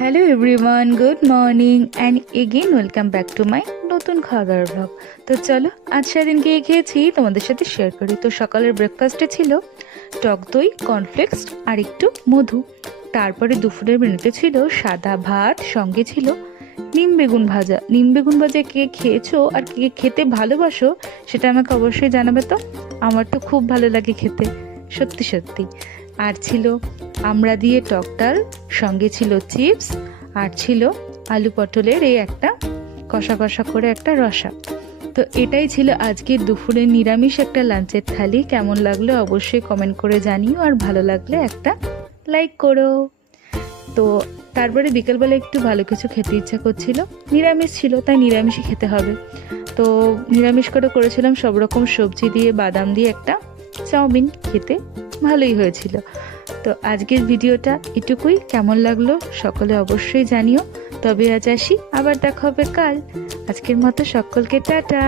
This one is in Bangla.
Hello everyone, good morning and again welcome back to my নতুন খাওয়া দাওয়ার ব্লগ। তো চলো, আজ সারাদিন গিয়ে খেয়েছি তোমাদের সাথে শেয়ার করি। তো সকালের ব্রেকফাস্টে ছিল টক দই, কর্নফ্লেক্স আর একটু মধু। তারপরে দুপুরের মেনুতে ছিল সাদা ভাত, সঙ্গে ছিল নিম বেগুন ভাজা। নিম বেগুন ভাজা কে খেয়েছো আর কে খেতে ভালোবাসো সেটা আমাকে অবশ্যই জানাবে। তো আমার তো খুব ভালো লাগে খেতে, সত্যি সত্যি। আর ছিল আমড়া দিয়ে টক ডাল, সঙ্গে ছিল চিপস, আর ছিল আলু পটলের এই একটা কষা কষা করে একটা রসা। তো এটাই ছিল আজকে দুপুরে নিরামিষ একটা লাঞ্চের থালি। কেমন লাগলো অবশ্যই কমেন্ট করে জানিও, আর ভালো লাগলে একটা লাইক করো। তো তারপরে বিকেলবেলা একটু ভালো কিছু খেতে ইচ্ছা করছিল, নিরামিষ ছিল তাই নিরামিষই খেতে হবে। তো নিরামিষ করে করেছিলাম সব রকম সবজি দিয়ে, বাদাম দিয়ে একটা চাউমিন, খেতে ভালোই হয়েছিল। তো আজকের ভিডিওটা এটুকুই। কেমন লাগলো সকলে অবশ্যই জানিও। তবে আজ আসি, আবার দেখা হবে কাল। আজকের মতো সকলকে টাটা।